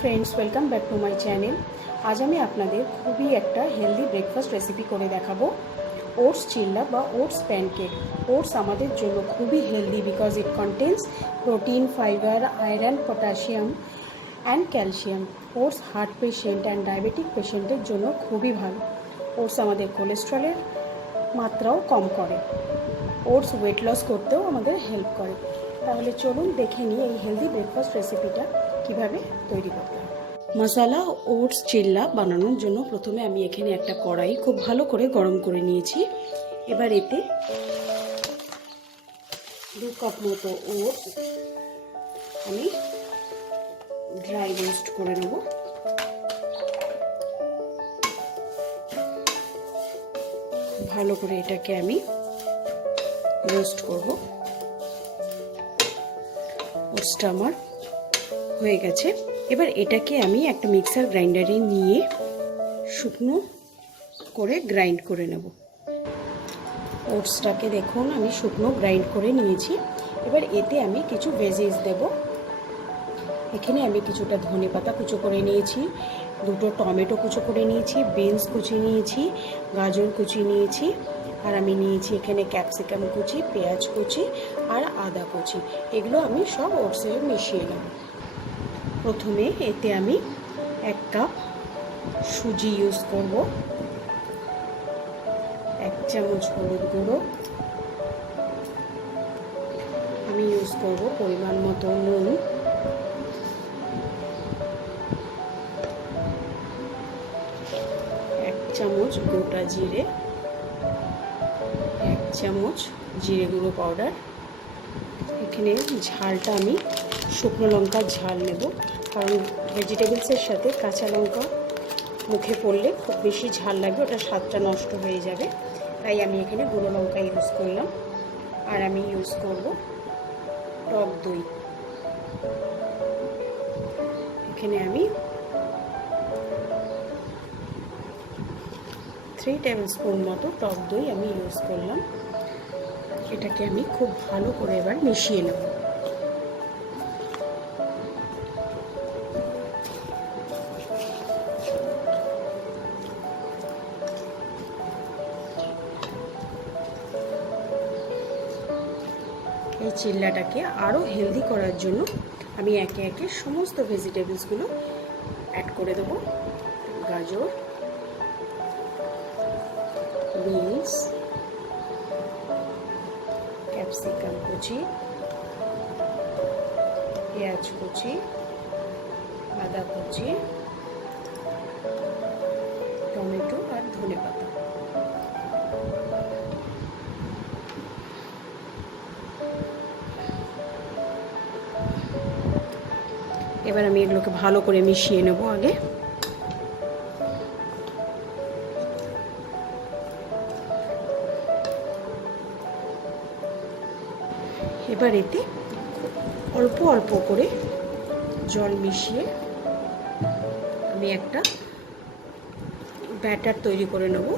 Friends welcome back to my channel. आज আমি আপনাদের খুবই একটা হেলদি ব্রেকফাস্ট রেসিপি করে দেখাবো। ওটস চিল্লা বা ওটস প্যানকেক। ওটস আমাদের জন্য খুবই healthy because it contains protein, fibre, iron, potassium and calcium. Oats heart patient and diabetic পেশেন্টের জন্য খুবই ভালো। ওটস আমাদের কোলেস্ট্রলের মাত্রাও কম করে। ওটস ওয়েট লস করতেও আমাদের হেল্প করে। তাহলে চলুন দেখে নিই এই হেলদি ব্রেকফাস্ট রেসিপিটা কিভাবে তৈরি করতে হয়। মশলা ওটস চিল্লা বানানোর জন্য প্রথমে আমি এখানে একটা কড়াই খুব ভালো করে গরম করে নিয়েছি। এবার এতে 2 কাপ মতো ওটস আমি ড্রাই রোস্ট করে নেব। ভালো করে এটাকে আমি রোস্ট করব। ওটসটা আমার হয়ে গেছে। এবার এটাকে আমি একটা মিক্সার গ্রাইন্ডারে নিয়ে শুকনো করে গ্রাইন্ড করে নেব। ওটসটাকে দেখুন আমি শুকনো গ্রাইন্ড করে নিয়েছি। এবার এতে আমি কিছু ভেজিস দেব। এখানে আমি কিছুটা ধনেপাতা কুচো করে নিয়েছি, 2টো টমেটো কুচো করে নিয়েছি, বিনস কুচি নিয়েছি, গাজর কুচি নিয়েছি, আর আমি নিয়েছি এখানে ক্যাপসিকাম কুচি, পেঁয়াজ কুচি আর আদা কুচি। এগুলো আমি সব ওটসে মিশিয়ে নেব। প্রথমে এতে আমি 1 কাপ সুজি ইউজ করব, 1 চামচ হলুদ গুঁড়ো, আমি ইউজ করব পরিমাণ মতো নুন, 1 চামচ গোটা জিরে, 1 চামচ জিরে গুঁড়ো পাউডার। এখানে ঝালটা আমি শুকনো লঙ্কার ঝাল নেব, কারণ ভেজিটেবলসের সাথে কাঁচা লঙ্কা মুখে পড়লে খুব বেশি ঝাল লাগবে, ওটা স্বাদটা নষ্ট হয়ে যাবে। তাই আমি এখানে গুঁড়ো লঙ্কা ইউজ করলাম। আর আমি ইউজ করব টক দই। এখানে আমি 3 টেবিল স্পুন মতো টক দই আমি ইউজ করলাম। এটাকে আমি খুব ভালো করে এবার মিশিয়ে নেব। এই চিল্লাটাকে আরও হেলদি করার জন্য আমি একে একে সমস্ত ভেজিটেবলসগুলো অ্যাড করে দেবো। গাজর, বিনস, ক্যাপসিকাম কুচি, পেঁয়াজ কুচি, আদা কুচি, টমেটো আর ধনেপাতা। এবার আমি এগুলোকে ভালো করে মিশিয়ে নেব আগে। এবার এতে অল্প অল্প করে জল মিশিয়ে আমি একটা ব্যাটার তৈরি করে নেব।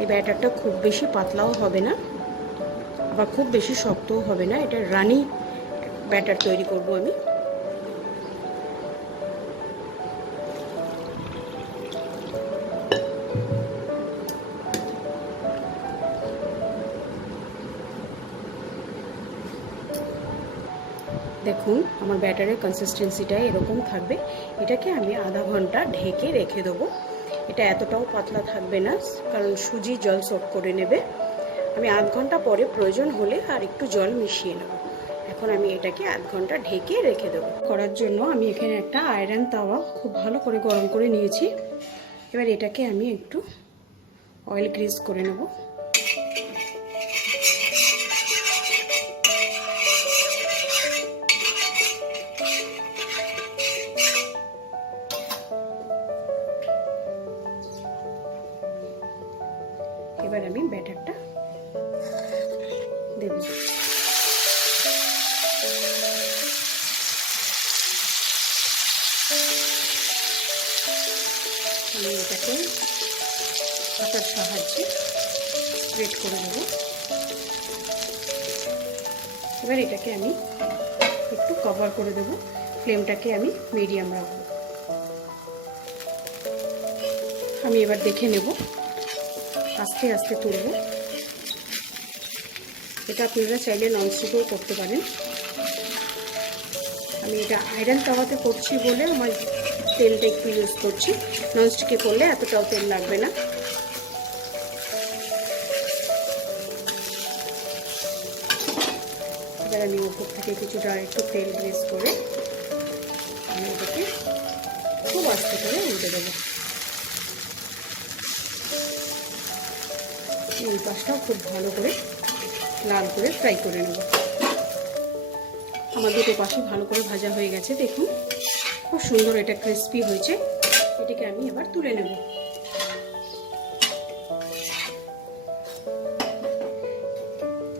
এই ব্যাটারটা খুব বেশি পাতলাও হবে না, আবার খুব বেশি শক্তও হবে না। এটা রানি ব্যাটার তৈরি করব আমি। দেখুন আমার ব্যাটারের কনসিস্টেন্সিটা এরকম থাকবে। এটাকে আমি আধা ঘন্টা ঢেকে রেখে দেবো। এটা এতটাও পাতলা থাকবে না, কারণ সুজি জল সোক করে নেবে। আমি আধ ঘন্টা পরে প্রয়োজন হলে আর একটু জল মিশিয়ে নেব। এখন আমি এটাকে আধ ঘন্টা ঢেকে রেখে দেবো। করার জন্য আমি এখানে একটা আয়রন তাওয়া খুব ভালো করে গরম করে নিয়েছি। এবার এটাকে আমি একটু অয়েল গ্রিস করে নেব। এবার আমি ব্যাটারটা দেব। আমি এটাকে হাতার সাহায্যে স্প্রেড করে দেব। এবার এটাকে আমি একটু কভার করে দেবো, ফ্লেমটাকে আমি মিডিয়াম রাখবো। আমি এবার দেখে নেব, আস্তে আস্তে তুলব। এটা আপনারা চাইলে ননস্টিকও করতে পারেন। আমি এটা আয়রন তাওয়াতে করছি বলে আমার তেলটা একটু ইউজ করছি, ননস্টিকে করলে এতটাও তেল লাগবে না। এবার আমি উপর থেকে কিছুটা একটু তেল গ্রেস করে আমি এটাকে খুব আস্তে করে উল্টে দেবো। এই পাশটাও খুব ভালো করে লাল করে ফ্রাই করে নেব। আমার দুটো পাশে ভালো করে ভাজা হয়ে গেছে, দেখুন খুব সুন্দর এটা ক্রিস্পি হয়েছে। এটাকে আমি এবার তুলে নেব।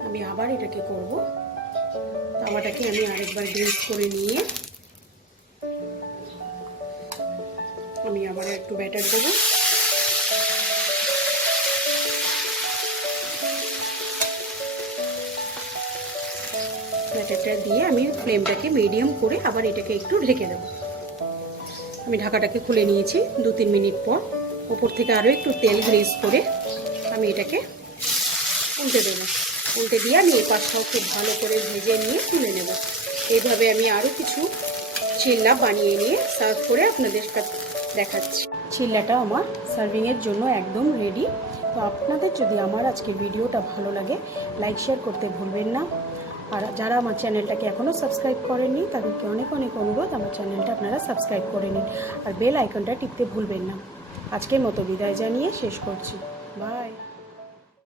আমি আবার এটাকে করব, তাওয়াটাকে আমি আরেকবার গ্রিস করে নিয়ে আমি আবার একটু ব্যাটার দেবো। ব্যাটারটা দিয়ে আমি ফ্লেমটাকে মিডিয়াম করে আবার এটাকে একটু ঢেকে দেবো। আমি ঢাকাটাকে খুলে নিয়েছি 2-3 মিনিট পর। ওপর থেকে আরও একটু তেল গ্রেস করে আমি এটাকে উল্টে দেবো। উল্টে দিয়ে আমি এই পাশটাও খুব ভালো করে ভেজে নিয়ে তুলে নেব। এইভাবে আমি আরও কিছু চিল্লা বানিয়ে নিয়ে সার্ভ করে আপনাদের কাছে দেখাচ্ছি। চিল্লাটা আমার সার্ভিংয়ের জন্য একদম রেডি। তো আপনাদের যদি আমার আজকের ভিডিওটা ভালো লাগে, লাইক শেয়ার করতে ভুলবেন না। আর যারা আমার চ্যানেলটাকে এখনও সাবস্ক্রাইব করেননি তাদেরকে অনেক অনেক অনুরোধ, আমার চ্যানেলটা আপনারা সাবস্ক্রাইব করে নিন আর বেল আইকনটা টিপতে ভুলবেন না। আজকের মতো বিদায় জানিয়ে শেষ করছি। বাই।